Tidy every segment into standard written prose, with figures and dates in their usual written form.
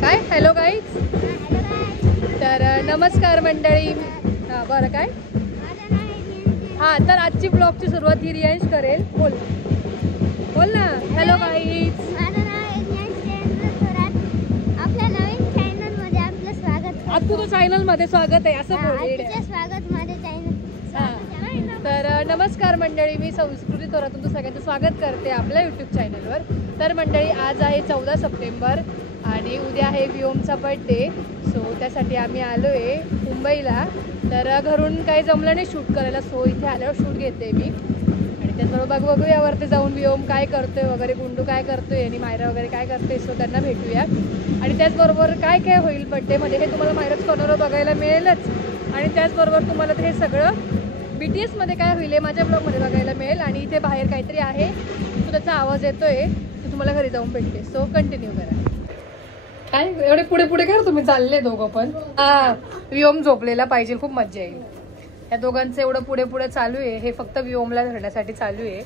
काय hello guys. तर नमस्कार मंडळी. हां बरं काय हां तर आजची ब्लॉगची सुरुवात ही रियांश करेल. बोल बोल ना. Hello guys. आपल्या नवीन चॅनल मध्ये आपलं स्वागत. आपलं चॅनल मध्ये स्वागत आहे असं बोल. स्वागत माझ्या चॅनल. तर नमस्कार मंडळी, मी संस्कृती थोरात तुमचं सगळ्यांचं स्वागत करते आपल्या यूट्यूब चॅनलवर. तर मंडळी आज आहे 14 सप्टेंबर आणि उद्या आहे विओमचा बर्थडे. सो त्यासाठी आम्ही आलो आहे मुंबईला. तर घरून काही जमलं नाही शूट करायला, सो इथे आल्यावर शूट घेते मी. आणि त्याचबरोबर बघूया वरती जाऊन विओम काय करतोय वगैरे, गुंडू काय करतोय आणि मायरा वगैरे काय करते. सो त्यांना भेटूया. आणि त्याचबरोबर काय काय होईल बड्डेमध्ये हे तुम्हाला मायराच कॉर्नरवर बघायला मिळेलच. आणि त्याचबरोबर तुम्हाला हे सगळं BTS मध्ये काय होईल माझ्या ब्लॉगमध्ये बघायला मिळेल. आणि इथे बाहेर काहीतरी आहे, तो त्याचा आवाज येतोय, तो तुम्हाला घरी जाऊन भेटते. सो कंटिन्यू करा. काय एवढे पुढे पुढे करा तुम्ही, चालले दोघं पण. हा विओम झोपलेला पाहिजे, खूप मजा येईल. या दोघांचं एवढं पुढे पुढे चालू आहे, हे फक्त विओमला धरण्यासाठी चालू आहे.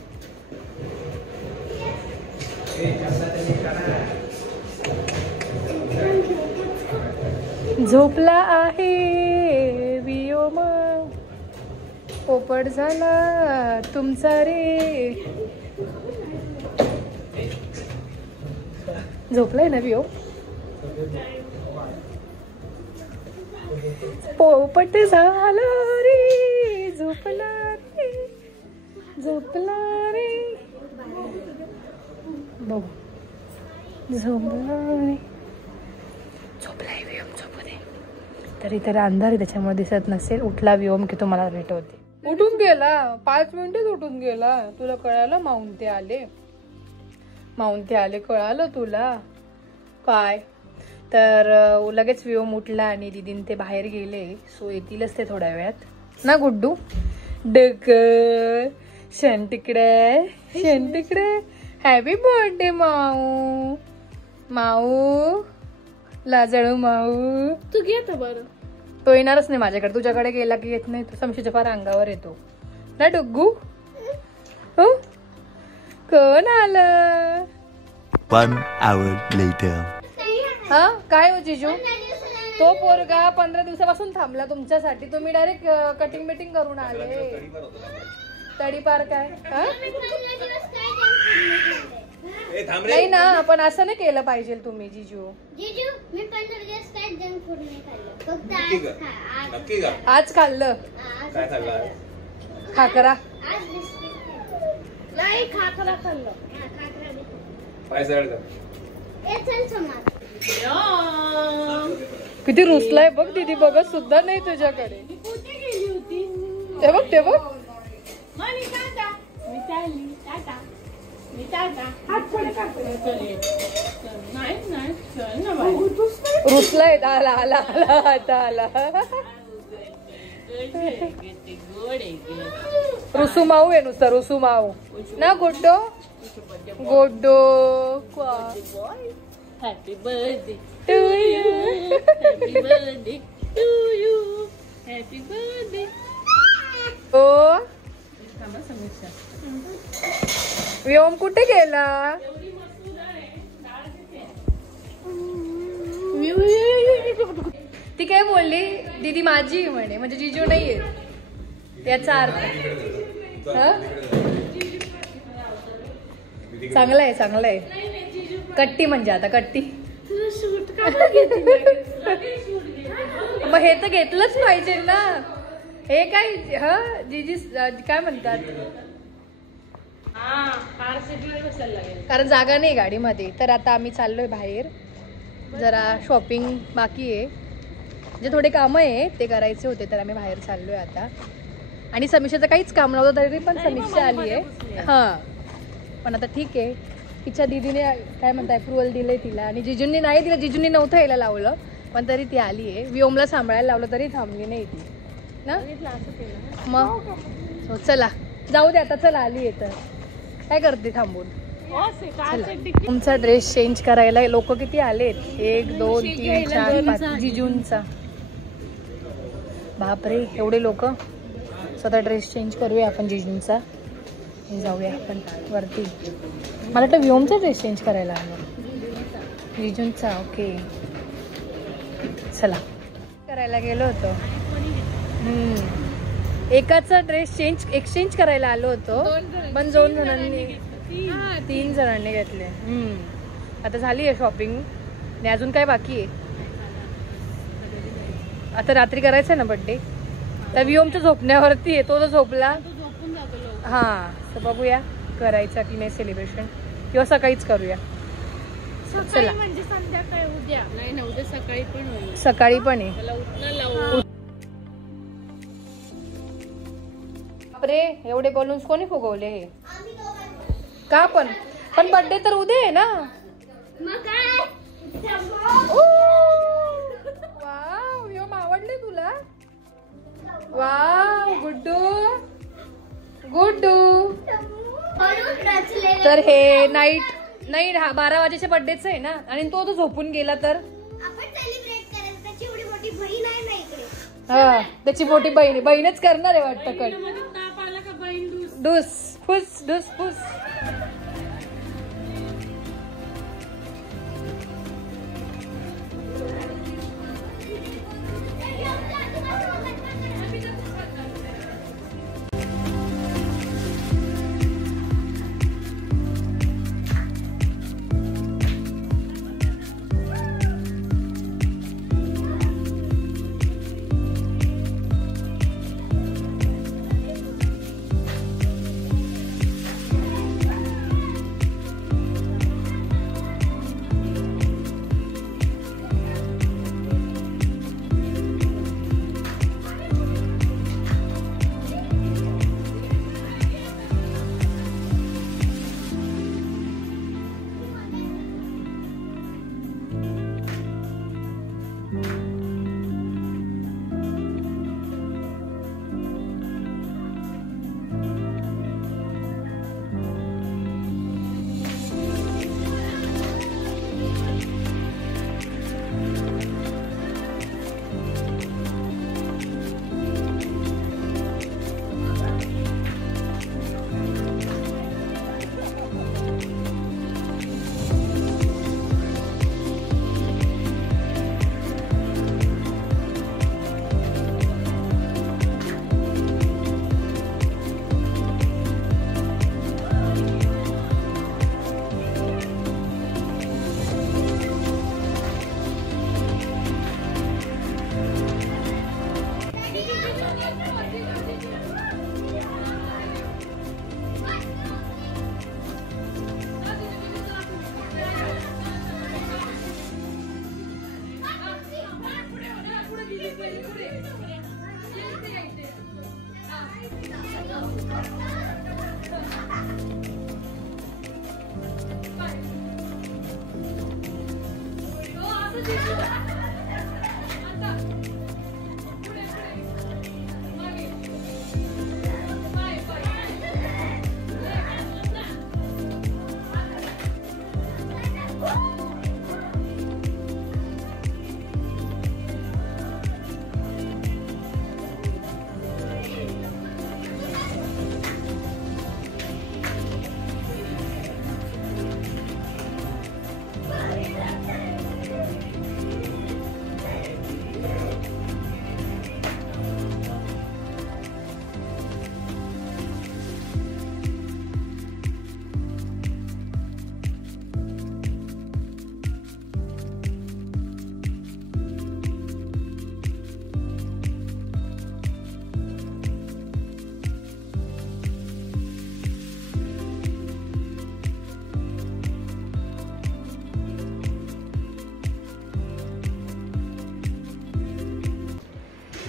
झोपला आहे विओम, पोपट झाला तुमचा रे. झोपलाय ना विओम. पोपट झाला रे, झोपला रे, झोपला रे, बघू झोपला रे. झोपलाय विओम, झोपू दे. तरी तर अंधार आहे त्याच्यामुळे दिसत नसेल. उठला विओम की तुम्हाला भेटवते. उठून गेला, 5 मिनिटच उठून गेला. तुला कळालं माऊंते आले, माऊंते आले कळालं तुला काय. तर लगेच विओम उठला आणि दीदीन ते बाहेर गेले. सो येतीलच ते थोड्या वेळात ना गुड्डू. डक शन तिकडे, शन तिकडे. हॅपी बर्थडे माऊ, माऊ लाजळू माऊ. तू घेतो बरं. तो येणारच नाही माझ्याकडे, तुझ्याकडे गेला की येत नाही. तो समशीच्या फार अंगावर येतो ना डुग्गू. हो कोण आलं. 1 hour later. हा काय हो जिजू, तो पोरगा 15 दिवसापासून थांबला तुमच्यासाठी. तुम्ही डायरेक्ट कटिंग बिटिंग करून आले. तडीपार काय. नाही ना, पण असं नाही केलं पाहिजे तुम्ही जिजू. जीजू मी 15 दिवस काय जंक फूड नाही खाल्लं, फक्त नक्की का? आज खाल्लं. काय खाल्लं? खाकरा. आज बिस्किट नाही, खाकरा खाल्लं. खाकरा पाय सळ का? ए चल समाज. किती रुसलाय बघ दीदी, बघत सुद्धा नाही तुझ्याकडे. कुठे गेली होती ते बघ ते बघ. मनी टाटा मी चालली. टाटा मी टाटा. हात पुढे काढतो. नाही नाही चल ना बाई. रुसलाय. आला आला आला आता आला. रुसुमाऊ आहे नुसतं, रुसुमाऊ ना. गोड्डो गोड्डो. Happy birthday to you, happy birthday to you, happy birthday. ओ विओम कुठे गेला. ती काय बोलली दीदी माझी म्हणे, म्हणजे जिजू नाहीये याचा अर्थ. चांगलं आहे चांगलं आहे. कट्टी म्हणजे आता कट्टी. मग हे तर घेतलंच पाहिजे ना. हे काय हा जीजी काय म्हणतात, कारण जागा नाही गाडीमध्ये. तर आता आम्ही चाललोय बाहेर. जरा शॉपिंग बाकी आहे, जे थोडे कामं आहे ते करायचे होते. तर आम्ही बाहेर चाललोय आता. आणि समीक्षाचं काहीच काम नव्हतं तरी पण समीक्षा आली आहे. हां पण आता ठीक आहे, तिच्या दीदीने काय म्हणता अप्रुव्हल दिले तिला. आणि जिजूंनी नाही दिलं, जिजूंनी नव्हतं यायला लावलं पण तरी ती आली आहे. विओमला सांभाळायला लावलं तरी थांबली नाही ती ना. मग हो चला जाऊ दे आता. चला आली आहे तर काय करते थांबून. तुमचा ड्रेस चेंज करायला लोक किती आलेत. 1 2 3 4 5 जिजूंचा. बापरे एवढे लोक. स्वतः ड्रेस चेंज करूया आपण जिजूंचा. जाऊया आपण वरती. मला वाटतं विओमचा ड्रेस चेंज करायला हवं. रिजूनचा ओके. चला करायला गेलो होतो. एकाचा ड्रेस एक्सचेंज करायला आलो होतो पण 2 जणांनी 3 जणांनी घेतले. आता झाली आहे शॉपिंग आणि अजून काय बाकी आहे. आता रात्री करायचं ना बर्थडे. तर व्योमच्या झोपण्यावरती आहे. तो जो झोपला हां तर बघूया करायचं की नाही सेलिब्रेशन किंवा सकाळीच करूया. चला म्हणजे संध्याकाळी उद्या नाही ना उद्या सकाळी पण होईल. सकाळी पण आहे. त्याला उठणं लावू. बापरे एवढे बलून्स कोणी फुगवले हे का पण बर्थडे तर उद्या आहे ना. वाव व्योम आवडले तुला. वाव गुड्डू गुड्डू. तर हे नाईट 12 वाजेच्या बर्थडेच आहे ना आणि तो झोपून गेला तर आपण सेलिब्रेट करायचं. त्याची एवढी मोठी बहीण आहे ना इकडे. हा त्याची मोठी बहीणच करणार आहे वाटतं. कट ताप आला का बहीण डुस फुस डुस फुस.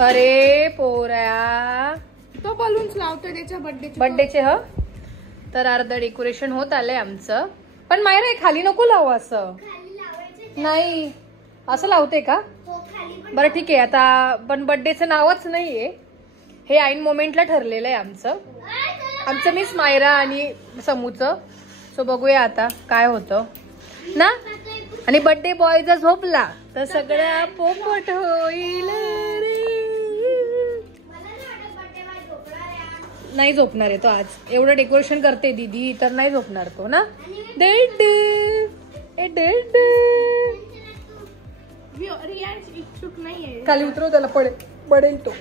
अरे पोऱ्या तो बलून्स लावतोय त्याच्या बर्थडेचे ह. तर अर्ध डेकोरेशन होत आलंय आमचं. पण मायरा हे खाली नको लावू असं. खाली लावायचं. नाही असं लावते का. हो खाली पण. बरं ठीक आहे. आता पण बर्थडेचं नावच नाहीये. हे ऐन मोमेंटला ठरलेलं आहे आमचं मिस मायरा आणि समूचं. सो बघूया आता काय होतं ना. आणि बर्थडे बॉय जर झोपला तर सगळ्या पोपट होईल रे. नाही झोपणार आहे तो आज. एवढं डेकोरेशन करते दीदी तर नाही झोपणार तो ना. ए डेडे. रियांश इच्छुक नाहीये खाली उतरव त्याला, पडेल तो.